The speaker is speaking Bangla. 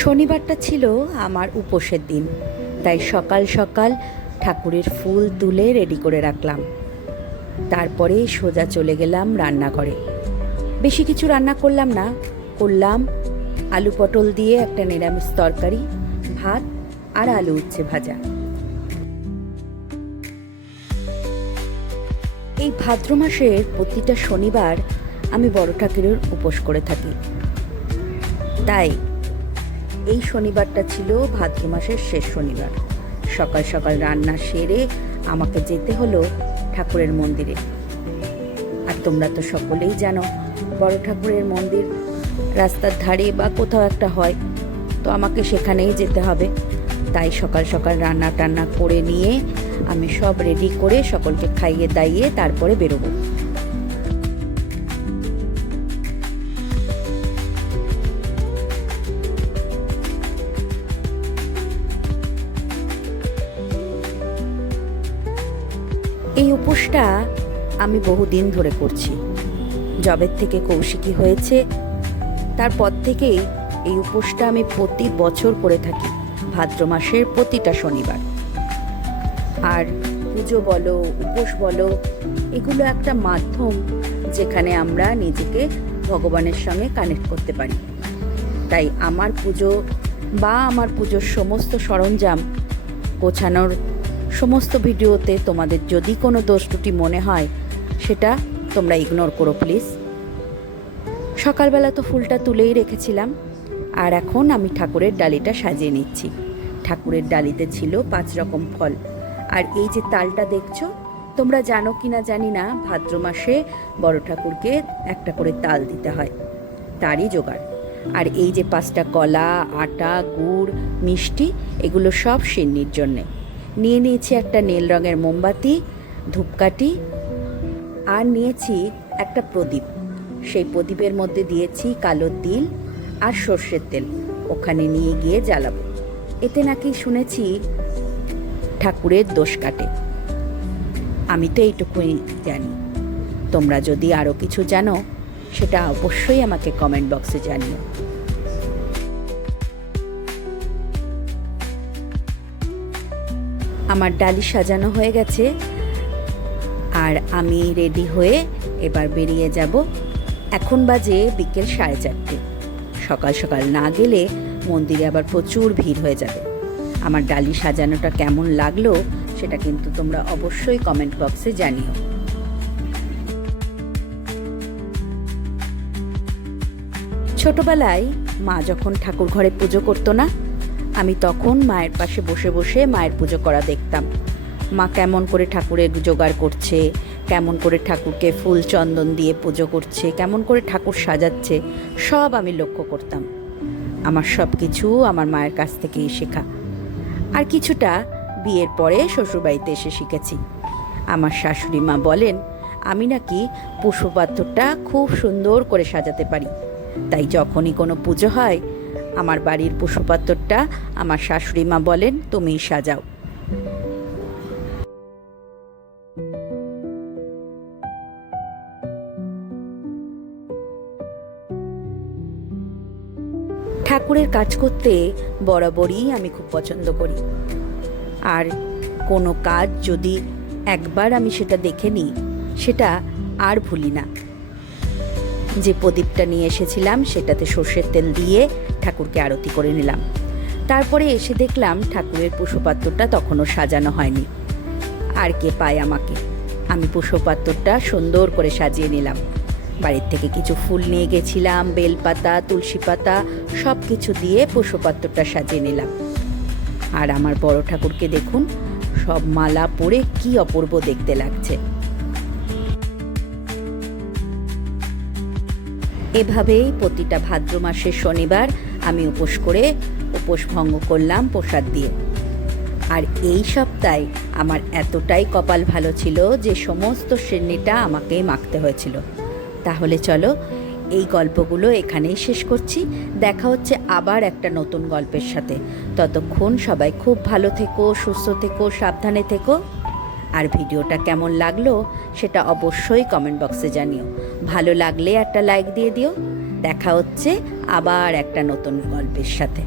শনিবারটা ছিল আমার উপোসের দিন, তাই সকাল সকাল ঠাকুরের ফুল তুলে রেডি করে রাখলাম। তারপরে সোজা চলে গেলাম রান্নাঘরে। বেশি কিছু রান্না করলাম না, করলাম আলু পটল দিয়ে একটা নিরামিষ তরকারি, ভাত আর আলু উচ্ছে ভাজা। এই ভাদ্র মাসের প্রতিটা শনিবার আমি বড় ঠাকুরের উপোস করে থাকি, তাই এই শনিবারটা ছিল ভাদ্র মাসের শেষ শনিবার। সকাল সকাল রান্না সেরে আমাকে যেতে হলো ঠাকুরের মন্দিরে। আর তোমরা তো সকলেই জানো বড় ঠাকুরের মন্দির রাস্তার ধারে বা কোথাও একটা হয়, তো আমাকে সেখানেই যেতে হবে। তাই সকাল সকাল রান্না টান্না করে নিয়ে আমি সব রেডি করে সকলকে খাইয়ে দাইয়ে তারপরে বেরোবো। এই উপোসটা আমি বহুদিন ধরে করছি। জবের থেকে কৌশিকী হয়েছে তারপর থেকেই এই উপোসটা আমি প্রতি বছর করে থাকি, ভাদ্র মাসের প্রতিটা শনিবার। আর পুজো বলো, উপোস বলো, এগুলো একটা মাধ্যম যেখানে আমরা নিজেকে ভগবানের সঙ্গে কানেক্ট করতে পারি। তাই আমার পুজো বা আমার পুজোর সমস্ত সরঞ্জাম গোছানোর সমস্ত ভিডিওতে তোমাদের যদি কোনো দোষ ত্রুটি মনে হয় সেটা তোমরা ইগনোর করো প্লিজ। সকালবেলা তো ফুলটা তুলেই রেখেছিলাম, আর এখন আমি ঠাকুরের ডালিটা সাজিয়ে নিচ্ছি। ঠাকুরের ডালিতে ছিল 5 রকম ফল। আর এই যে তালটা দেখছো, তোমরা জানো কি না জানি না, ভাদ্র মাসে বড় ঠাকুরকে একটা করে তাল দিতে হয়, তারই জোগাড়। আর এই যে 5টা কলা, আটা, গুড়, মিষ্টি, এগুলো সব সিন্নির জন্যে। নিয়ে নিয়েছি একটা নীল রঙের মোমবাতি, ধূপকাঠি, আর নিয়েছি একটা প্রদীপ। সেই প্রদীপের মধ্যে দিয়েছি কালো তিল আর সর্ষের তেল, ওখানে নিয়ে গিয়ে জ্বালাবো। এতে নাকি শুনেছি ঠাকুরের দোষ কাটে। আমি তো এইটুকুই জানি, তোমরা যদি আরও কিছু জানো সেটা অবশ্যই আমাকে কমেন্ট বক্সে জানিও। আমার ডালি সাজানো হয়ে গেছে, আর আমি রেডি হয়ে এবার বেরিয়ে যাব। এখন বাজে বিকেল 4:30। সকাল সকাল না গেলে মন্দিরে আবার প্রচুর ভিড় হয়ে যাবে। আমার ডালি সাজানোটা কেমন লাগলো সেটা কিন্তু তোমরা অবশ্যই কমেন্ট বক্সে জানিও। ছোটবেলায় মা যখন ঠাকুর ঘরে পুজো করতো না, আমি তখন মায়ের পাশে বসে বসে মায়ের পুজো করা দেখতাম। মা কেমন করে ঠাকুরের জোগাড় করছে, কেমন করে ঠাকুরকে ফুল চন্দন দিয়ে পুজো করছে, কেমন করে ঠাকুর সাজাচ্ছে, সব আমি লক্ষ্য করতাম। আমার সব কিছু আমার মায়ের কাছ থেকেই শেখা। আর কিছুটা বিয়ের পরে শ্বশুরবাড়িতে এসে শিখেছি। আমার শাশুড়ি মা বলেন আমি নাকি পুষ্পপাত্রটা খুব সুন্দর করে সাজাতে পারি, তাই যখনই কোনো পুজো হয় আমার বাড়ির পুষ্পপাত্রটা আমার শাশুড়ি মা বলেন তুমিই সাজাও। ঠাকুরের কাজ করতে বরাবরই আমি খুব পছন্দ করি। আর কোনো কাজ যদি একবার আমি সেটা দেখে নিই সেটা আর ভুলি না। যে প্রদীপটা নিয়ে এসেছিলাম সেটাতে সর্ষের তেল দিয়ে ঠাকুরকে আরতি করে নিলাম। তারপরে এসে দেখলাম ঠাকুরের পুষ্পপাত্রটা তখনও সাজানো হয়নি। আর কে পায় আমাকে, আমি পুষ্পপাত্রটা সুন্দর করে সাজিয়ে নিলাম। বাড়ির থেকে কিছু ফুল নিয়ে গেছিলাম, বেলপাতা, তুলসী পাতা, সব কিছু দিয়ে পুষ্পপাত্রটা সাজিয়ে নিলাম। আর আমার বড় ঠাকুরকে দেখুন, সব মালা পরে কি অপূর্ব দেখতে লাগছে। এভাবেই প্রতিটা ভাদ্র মাসের শনিবার আমি উপোস করে উপোস ভঙ্গ করলাম প্রসাদ দিয়ে। আর এই সপ্তাহে আমার এতটাই কপাল ভালো ছিল যে সমস্ত সিন্নিটা আমাকেই মাখতে হয়েছিল। তাহলে চলো এই গল্পগুলো এখানেই শেষ করছি। দেখা হচ্ছে আবার একটা নতুন গল্পের সাথে। ততক্ষণ সবাই খুব ভালো থেকো, সুস্থ থেকো, সাবধানে থেকো। আর ভিডিওটা কেমন লাগলো সেটা অবশ্যই কমেন্ট বক্সে জানিও। ভালো লাগলে একটা লাইক দিয়ে দিও। দেখা হচ্ছে আবার একটা নতুন গল্পের সাথে।